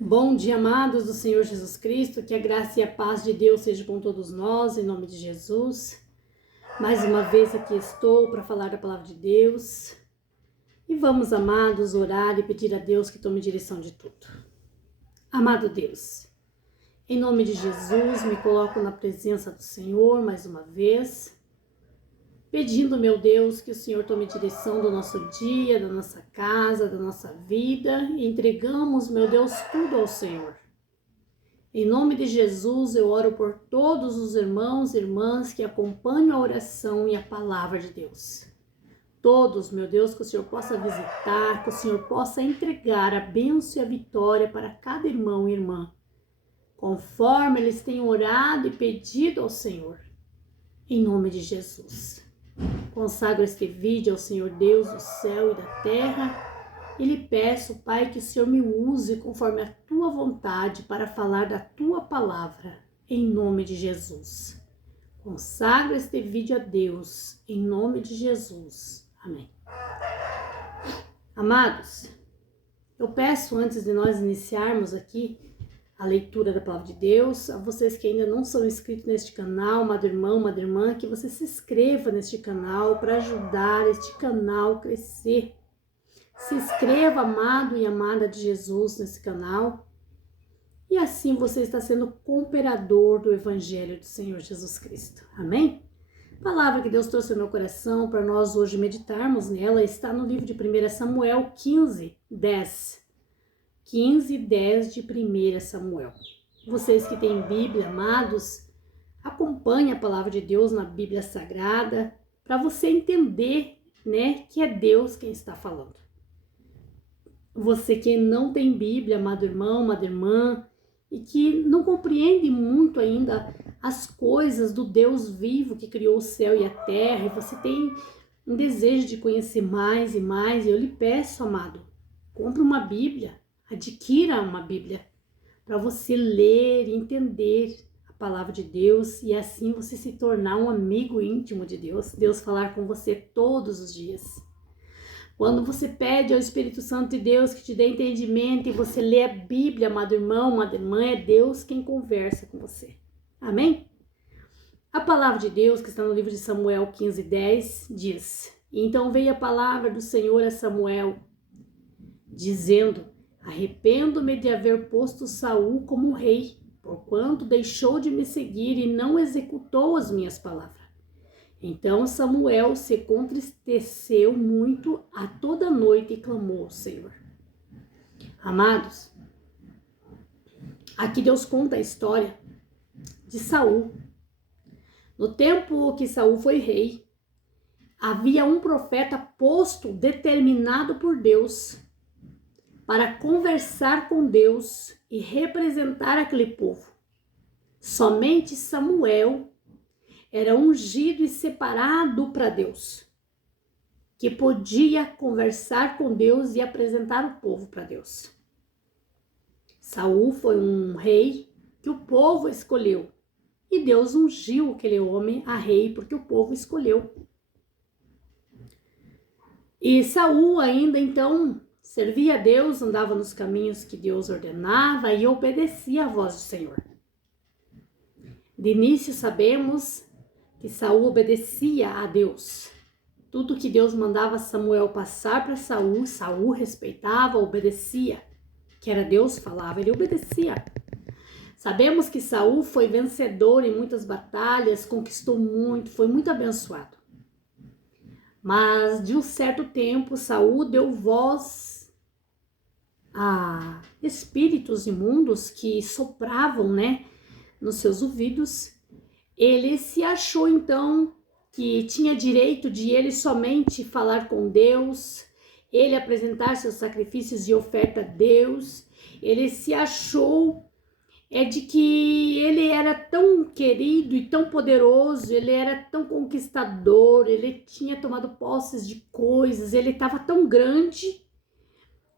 Bom dia, amados do Senhor Jesus Cristo, que a graça e a paz de Deus seja com todos nós, em nome de Jesus. Mais uma vez aqui estou para falar da palavra de Deus. E vamos, amados, orar e pedir a Deus que tome direção de tudo. Amado Deus, em nome de Jesus, me coloco na presença do Senhor mais uma vez, pedindo, meu Deus, que o Senhor tome direção do nosso dia, da nossa casa, da nossa vida, e entregamos, meu Deus, tudo ao Senhor. Em nome de Jesus, eu oro por todos os irmãos e irmãs que acompanham a oração e a palavra de Deus. Todos, meu Deus, que o Senhor possa visitar, que o Senhor possa entregar a bênção e a vitória para cada irmão e irmã, conforme eles tenham orado e pedido ao Senhor. Em nome de Jesus. Consagro este vídeo ao Senhor Deus do céu e da terra e lhe peço, Pai, que o Senhor me use conforme a tua vontade para falar da tua palavra, em nome de Jesus. Consagro este vídeo a Deus, em nome de Jesus. Amém. Amados, eu peço, antes de nós iniciarmos aqui a leitura da palavra de Deus, a vocês que ainda não são inscritos neste canal, amado irmão, amada irmã, que você se inscreva neste canal para ajudar este canal a crescer. Se inscreva, amado e amada de Jesus, nesse canal, e assim você está sendo cooperador do Evangelho do Senhor Jesus Cristo. Amém? A palavra que Deus trouxe ao meu coração para nós hoje meditarmos nela está no livro de 1 Samuel 15, 10. 15, 10 de 1 Samuel. Vocês que têm Bíblia, amados, acompanhem a palavra de Deus na Bíblia Sagrada para você entender, que é Deus quem está falando. Você que não tem Bíblia, amado irmão, amada irmã, e que não compreende muito ainda as coisas do Deus vivo que criou o céu e a terra, e você tem um desejo de conhecer mais e mais, eu lhe peço, amado, compre uma Bíblia. Adquira uma Bíblia para você ler e entender a palavra de Deus e assim você se tornar um amigo íntimo de Deus. Deus falar com você todos os dias. Quando você pede ao Espírito Santo de Deus que te dê entendimento e você lê a Bíblia, amado irmão, amada irmã, é Deus quem conversa com você. Amém? A palavra de Deus, que está no livro de Samuel 15, 10, diz: Então veio a palavra do Senhor a Samuel, dizendo: Arrependo-me de haver posto Saul como rei, porquanto deixou de me seguir e não executou as minhas palavras. Então Samuel se contristeceu muito a toda noite e clamou ao Senhor. Amados, aqui Deus conta a história de Saul. No tempo que Saul foi rei, havia um profeta posto, determinado por Deus, para conversar com Deus e representar aquele povo. Somente Samuel era ungido e separado para Deus, que podia conversar com Deus e apresentar o povo para Deus. Saul foi um rei que o povo escolheu, e Deus ungiu aquele homem a rei porque o povo escolheu. E Saul ainda então servia a Deus, andava nos caminhos que Deus ordenava e obedecia à voz do Senhor. De início sabemos que Saul obedecia a Deus. Tudo que Deus mandava Samuel passar para Saul, Saul respeitava, obedecia. Que era Deus falava, ele obedecia. Sabemos que Saul foi vencedor em muitas batalhas, conquistou muito, foi muito abençoado. Mas de um certo tempo, Saul deu voz a espíritos imundos que sopravam, nos seus ouvidos. Ele se achou então que tinha direito de ele somente falar com Deus, ele apresentar seus sacrifícios e oferta a Deus. Ele se achou de que ele era tão querido e tão poderoso, ele era tão conquistador, ele tinha tomado posses de coisas, ele estava tão grande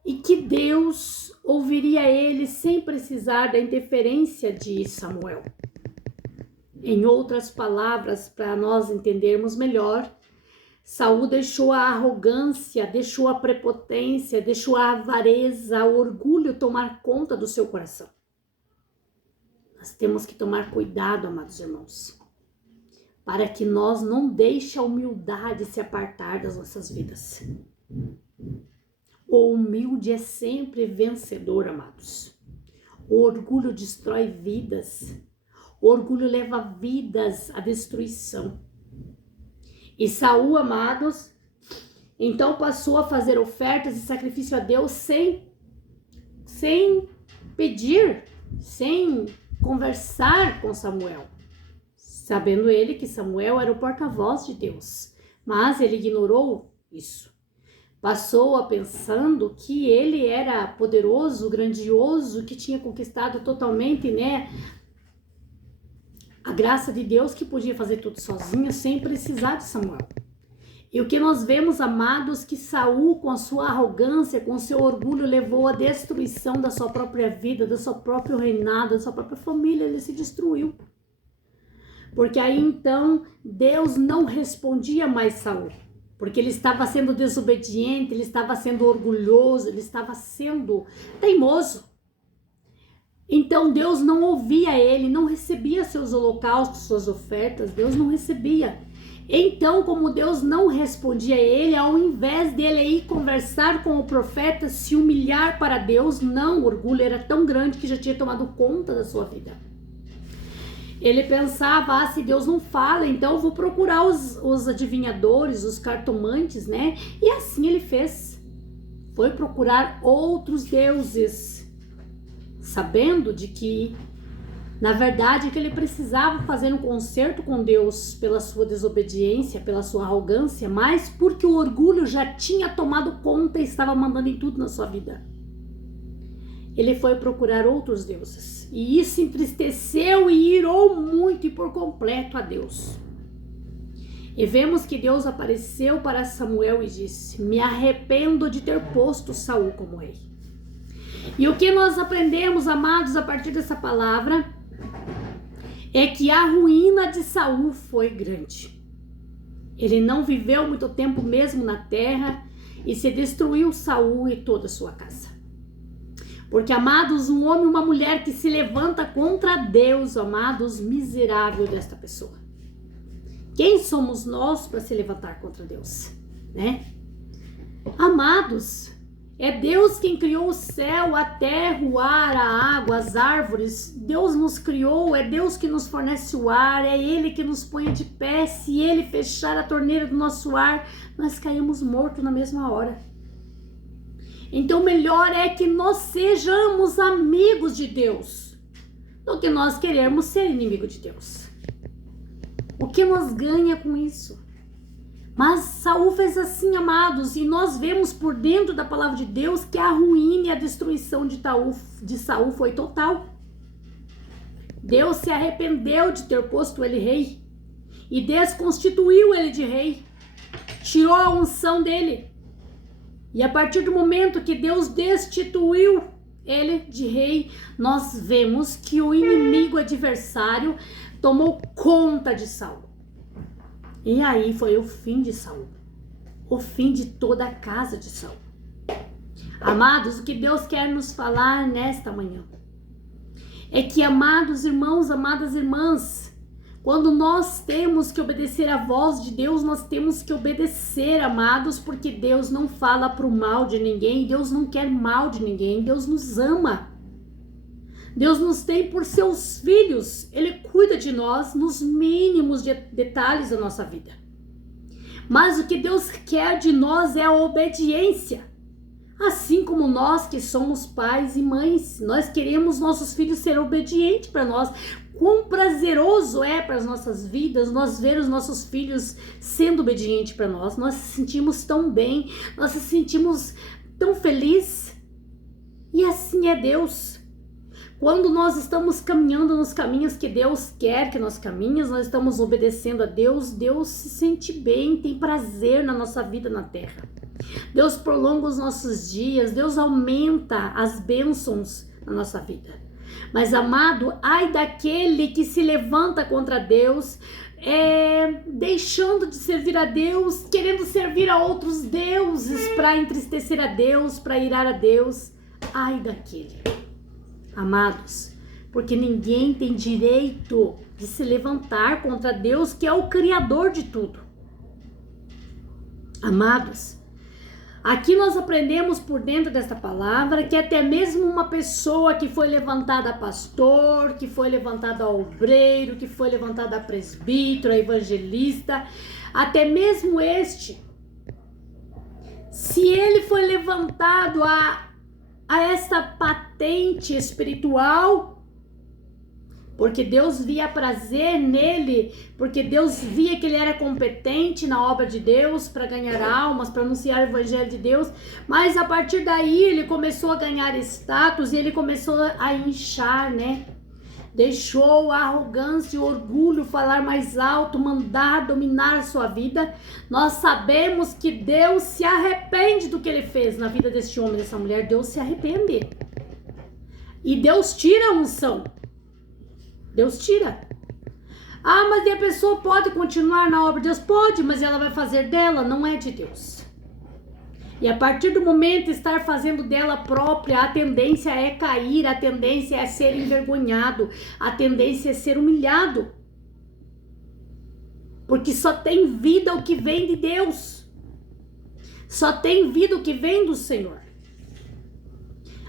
e que Deus ouviria ele sem precisar da interferência de Samuel. Em outras palavras, para nós entendermos melhor, Saul deixou a arrogância, deixou a prepotência, deixou a avareza, o orgulho tomar conta do seu coração. Nós temos que tomar cuidado, amados irmãos, para que nós não deixe a humildade se apartar das nossas vidas. O humilde é sempre vencedor, amados. O orgulho destrói vidas. O orgulho leva vidas à destruição. E Saul, amados, então passou a fazer ofertas e sacrifício a Deus sem pedir, sem conversar com Samuel, sabendo ele que Samuel era o porta-voz de Deus, mas ele ignorou isso. Passou a pensando que ele era poderoso, grandioso, que tinha conquistado totalmente, a graça de Deus, que podia fazer tudo sozinho, sem precisar de Samuel. E o que nós vemos, amados, que Saul, com a sua arrogância, com o seu orgulho, levou à destruição da sua própria vida, do seu próprio reinado, da sua própria família. Ele se destruiu. Porque aí então Deus não respondia mais Saul, porque ele estava sendo desobediente, ele estava sendo orgulhoso, ele estava sendo teimoso. Então Deus não ouvia ele, não recebia seus holocaustos, suas ofertas, Deus não recebia. Então, como Deus não respondia a ele, ao invés dele ir conversar com o profeta, se humilhar para Deus, não, o orgulho era tão grande que já tinha tomado conta da sua vida. Ele pensava, se Deus não fala, então eu vou procurar os adivinhadores, os cartomantes, E assim ele fez. Foi procurar outros deuses, sabendo de que, na verdade, que ele precisava fazer um concerto com Deus pela sua desobediência, pela sua arrogância, mas porque o orgulho já tinha tomado conta e estava mandando em tudo na sua vida. Ele foi procurar outros deuses, e isso entristeceu e irou muito e por completo a Deus. E vemos que Deus apareceu para Samuel e disse: me arrependo de ter posto Saul como rei. E o que nós aprendemos, amados, a partir dessa palavra, é que a ruína de Saul foi grande. Ele não viveu muito tempo mesmo na terra e se destruiu Saul e toda a sua casa. Porque, amados, um homem e uma mulher que se levanta contra Deus, amados, miserável desta pessoa. Quem somos nós para se levantar contra Deus, Amados, é Deus quem criou o céu, a terra, o ar, a água, as árvores. Deus nos criou, é Deus que nos fornece o ar, é Ele que nos põe de pé. Se Ele fechar a torneira do nosso ar, nós caímos mortos na mesma hora. Então melhor é que nós sejamos amigos de Deus do que nós queremos ser inimigo de Deus. O que nós ganha com isso? Mas Saul fez assim, amados, e nós vemos por dentro da palavra de Deus que a ruína e a destruição de Saul foi total. Deus se arrependeu de ter posto ele rei e desconstituiu ele de rei, tirou a unção dele. E a partir do momento que Deus destituiu ele de rei, nós vemos que o inimigo adversário tomou conta de Saul. E aí foi o fim de Saul, o fim de toda a casa de Saul. Amados, o que Deus quer nos falar nesta manhã é que, amados irmãos, amadas irmãs, quando nós temos que obedecer à voz de Deus, nós temos que obedecer, amados, porque Deus não fala para o mal de ninguém, Deus não quer mal de ninguém, Deus nos ama. Deus nos tem por seus filhos, Ele cuida de nós nos mínimos detalhes da nossa vida. Mas o que Deus quer de nós é a obediência. Assim como nós que somos pais e mães, nós queremos nossos filhos ser obedientes para nós. Quão prazeroso é para as nossas vidas nós ver os nossos filhos sendo obedientes para nós. Nós se sentimos tão bem, nós se sentimos tão felizes. E assim é Deus. Quando nós estamos caminhando nos caminhos que Deus quer que nós caminhemos, nós estamos obedecendo a Deus, Deus se sente bem, tem prazer na nossa vida na terra. Deus prolonga os nossos dias, Deus aumenta as bênçãos na nossa vida. Mas, amado, ai daquele que se levanta contra Deus, deixando de servir a Deus, querendo servir a outros deuses para entristecer a Deus, para irar a Deus. Ai daquele, amados, porque ninguém tem direito de se levantar contra Deus, que é o Criador de tudo. Amados, aqui nós aprendemos por dentro desta palavra que até mesmo uma pessoa que foi levantada a pastor, que foi levantada a obreiro, que foi levantada a presbítero, a evangelista, até mesmo este, se ele foi levantado a essa patente espiritual, porque Deus via prazer nele, porque Deus via que ele era competente na obra de Deus para ganhar almas, para anunciar o evangelho de Deus, mas a partir daí ele começou a ganhar status e ele começou a inchar, né? Deixou a arrogância e o orgulho falar mais alto, mandar dominar a sua vida. Nós sabemos que Deus se arrepende do que ele fez na vida desse homem, dessa mulher. Deus se arrepende. E Deus tira a unção. Deus tira. Ah, mas a pessoa pode continuar na obra de Deus? Pode, mas ela vai fazer dela, não é de Deus. E a partir do momento de estar fazendo dela própria, a tendência é cair, a tendência é ser envergonhado, a tendência é ser humilhado. Porque só tem vida o que vem de Deus. Só tem vida o que vem do Senhor.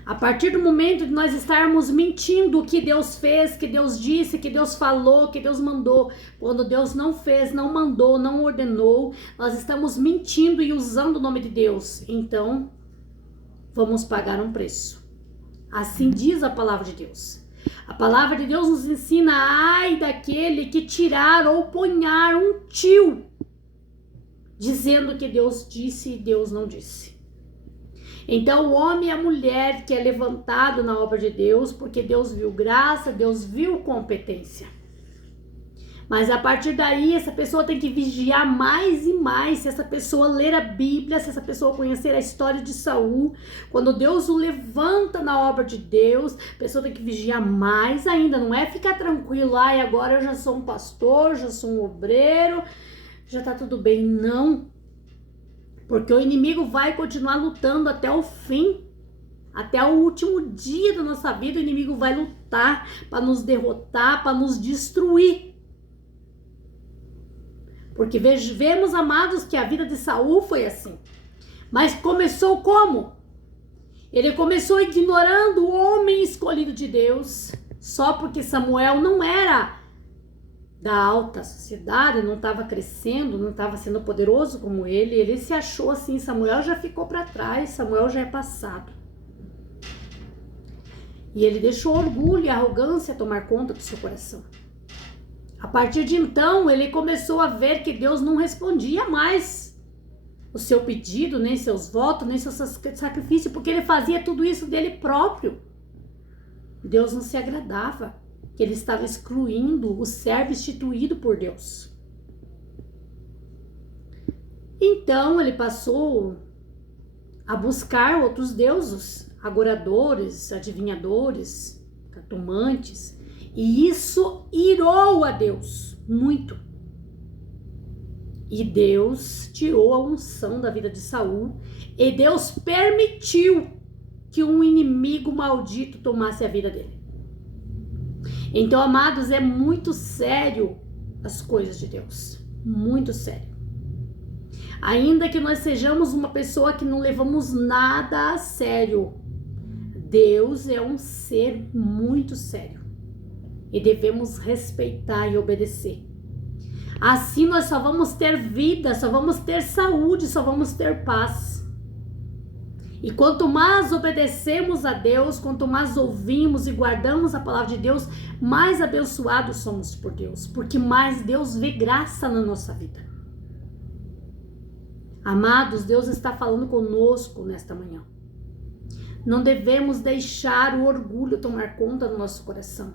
A partir do momento de nós estarmos mentindo o que Deus fez, que Deus disse, que Deus falou, que Deus mandou, quando Deus não fez, não mandou, não ordenou, nós estamos mentindo e usando o nome de Deus. Então, vamos pagar um preço. Assim diz a palavra de Deus. A palavra de Deus nos ensina, ai daquele que tirar ou ponhar um tio, dizendo que Deus disse e Deus não disse. Então o homem e a mulher que é levantado na obra de Deus, porque Deus viu graça, Deus viu competência. Mas a partir daí essa pessoa tem que vigiar mais e mais, se essa pessoa ler a Bíblia, se essa pessoa conhecer a história de Saul, quando Deus o levanta na obra de Deus, a pessoa tem que vigiar mais ainda, não é ficar tranquilo, ai agora eu já sou um pastor, já sou um obreiro, já tá tudo bem, não. Porque o inimigo vai continuar lutando até o fim, até o último dia da nossa vida. O inimigo vai lutar para nos derrotar, para nos destruir. Porque vemos, amados, que a vida de Saul foi assim. Mas começou como? Ele começou ignorando o homem escolhido de Deus, só porque Samuel não era da alta sociedade, não estava crescendo, não estava sendo poderoso como ele se achou assim, Samuel já ficou para trás, Samuel já é passado. E ele deixou orgulho e arrogância tomar conta do seu coração. A partir de então, ele começou a ver que Deus não respondia mais o seu pedido, nem seus votos, nem seu sacrifício, porque ele fazia tudo isso dele próprio. Deus não se agradava, que ele estava excluindo o servo instituído por Deus. Então ele passou a buscar outros deuses, agoradores, adivinhadores, cartomantes, e isso irou a Deus muito. E Deus tirou a unção da vida de Saul, e Deus permitiu que um inimigo maldito tomasse a vida dele. Então, amados, é muito sério as coisas de Deus, muito sério. Ainda que nós sejamos uma pessoa que não levamos nada a sério, Deus é um ser muito sério e devemos respeitar e obedecer. Assim nós só vamos ter vida, só vamos ter saúde, só vamos ter paz. E quanto mais obedecemos a Deus, quanto mais ouvimos e guardamos a palavra de Deus, mais abençoados somos por Deus, porque mais Deus vê graça na nossa vida. Amados, Deus está falando conosco nesta manhã. Não devemos deixar o orgulho tomar conta do nosso coração.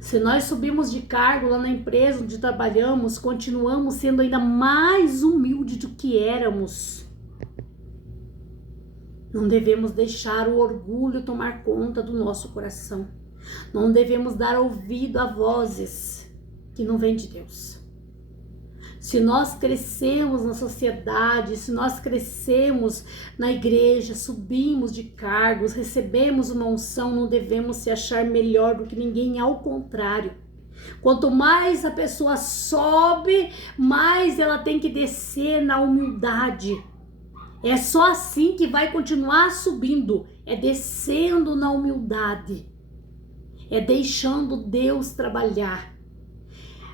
Se nós subimos de cargo lá na empresa onde trabalhamos, continuamos sendo ainda mais humildes do que éramos. Não devemos deixar o orgulho tomar conta do nosso coração. Não devemos dar ouvido a vozes que não vêm de Deus. Se nós crescemos na sociedade, se nós crescemos na igreja, subimos de cargos, recebemos uma unção, não devemos se achar melhor do que ninguém, ao contrário. Quanto mais a pessoa sobe, mais ela tem que descer na humildade. É só assim que vai continuar subindo, é descendo na humildade, é deixando Deus trabalhar.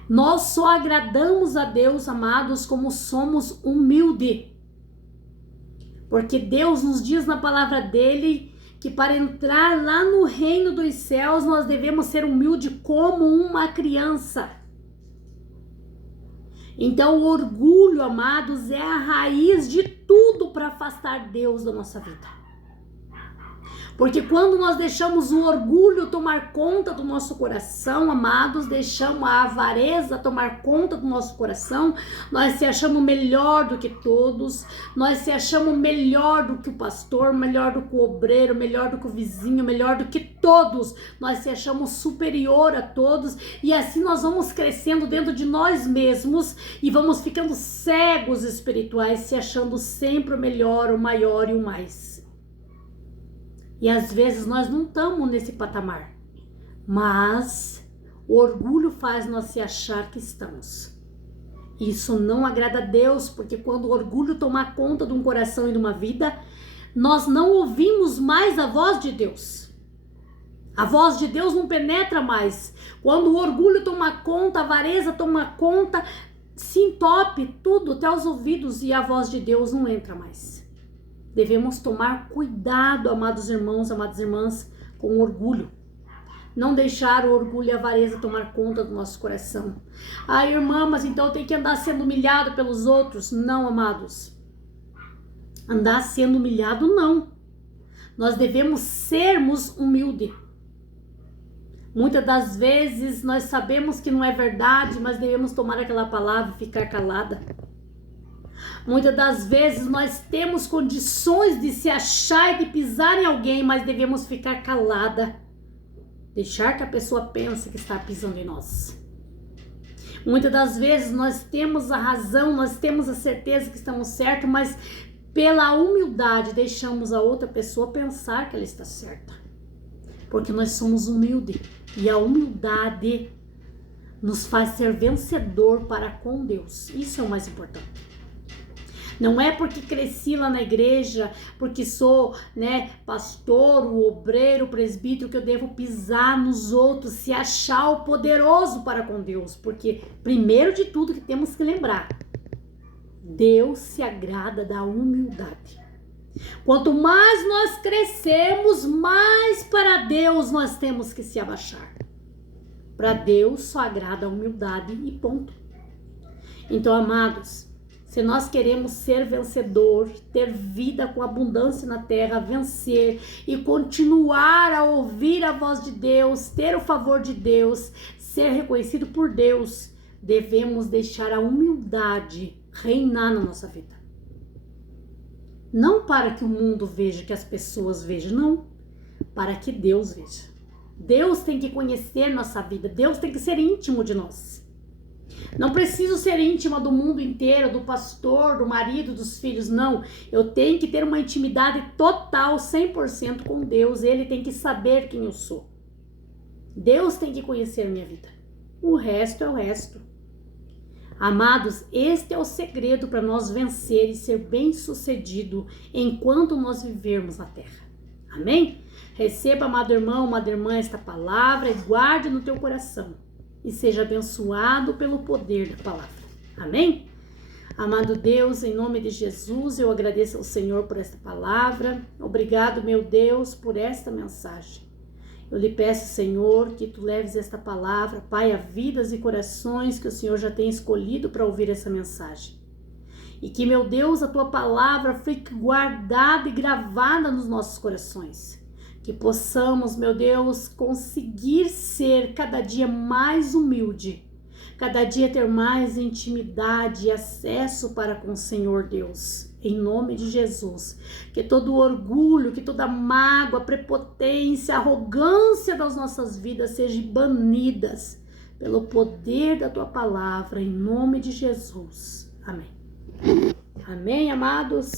Nós só agradamos a Deus, amados, como somos humildes. Porque Deus nos diz na palavra dele que para entrar lá no reino dos céus nós devemos ser humildes como uma criança. Então o orgulho, amados, é a raiz de tudo para afastar Deus da nossa vida. Porque quando nós deixamos o orgulho tomar conta do nosso coração, amados, deixamos a avareza tomar conta do nosso coração, nós se achamos melhor do que todos, nós se achamos melhor do que o pastor, melhor do que o obreiro, melhor do que o vizinho, melhor do que todos, nós se achamos superior a todos, e assim nós vamos crescendo dentro de nós mesmos e vamos ficando cegos espirituais, se achando sempre o melhor, o maior e o mais. E às vezes nós não estamos nesse patamar, mas o orgulho faz nós se achar que estamos. Isso não agrada a Deus, porque quando o orgulho tomar conta de um coração e de uma vida, nós não ouvimos mais a voz de Deus. A voz de Deus não penetra mais. Quando o orgulho toma conta, a avareza toma conta, se entope tudo até os ouvidos e a voz de Deus não entra mais. Devemos tomar cuidado, amados irmãos, amadas irmãs, com o orgulho. Não deixar o orgulho e a avareza tomar conta do nosso coração. Ah, irmã, mas então eu tenho que andar sendo humilhado pelos outros? Não, amados. Andar sendo humilhado, não. Nós devemos sermos humildes. Muitas das vezes nós sabemos que não é verdade, mas devemos tomar aquela palavra e ficar calada. Muitas das vezes nós temos condições de se achar e de pisar em alguém, mas devemos ficar calada. Deixar que a pessoa pense que está pisando em nós. Muitas das vezes nós temos a razão, nós temos a certeza que estamos certos, mas pela humildade deixamos a outra pessoa pensar que ela está certa. Porque nós somos humildes e a humildade nos faz ser vencedor para com Deus. Isso é o mais importante. Não é porque cresci lá na igreja, porque sou, pastor, o obreiro, o presbítero, que eu devo pisar nos outros, se achar o poderoso para com Deus. Porque, primeiro de tudo, que temos que lembrar, Deus se agrada da humildade. Quanto mais nós crescemos, mais para Deus nós temos que se abaixar. Para Deus só agrada a humildade e ponto. Então, amados, se nós queremos ser vencedor, ter vida com abundância na terra, vencer e continuar a ouvir a voz de Deus, ter o favor de Deus, ser reconhecido por Deus, devemos deixar a humildade reinar na nossa vida. Não para que o mundo veja, que as pessoas vejam, não. Para que Deus veja. Deus tem que conhecer nossa vida, Deus tem que ser íntimo de nós. Não preciso ser íntima do mundo inteiro, do pastor, do marido, dos filhos, não. Eu tenho que ter uma intimidade total, 100% com Deus. Ele tem que saber quem eu sou. Deus tem que conhecer a minha vida. O resto é o resto. Amados, este é o segredo para nós vencer e ser bem-sucedido enquanto nós vivermos na terra. Amém? Receba, amado irmão, amada irmã, esta palavra e guarde no teu coração. E seja abençoado pelo poder da palavra. Amém? Amado Deus, em nome de Jesus, eu agradeço ao Senhor por esta palavra. Obrigado, meu Deus, por esta mensagem. Eu lhe peço, Senhor, que tu leves esta palavra, Pai, a vidas e corações que o Senhor já tem escolhido para ouvir essa mensagem. E que, meu Deus, a tua palavra fique guardada e gravada nos nossos corações. Que possamos, meu Deus, conseguir ser cada dia mais humilde, cada dia ter mais intimidade e acesso para com o Senhor Deus, em nome de Jesus. Que todo orgulho, que toda mágoa, prepotência, arrogância das nossas vidas sejam banidas, pelo poder da tua palavra, em nome de Jesus. Amém. Amém, amados?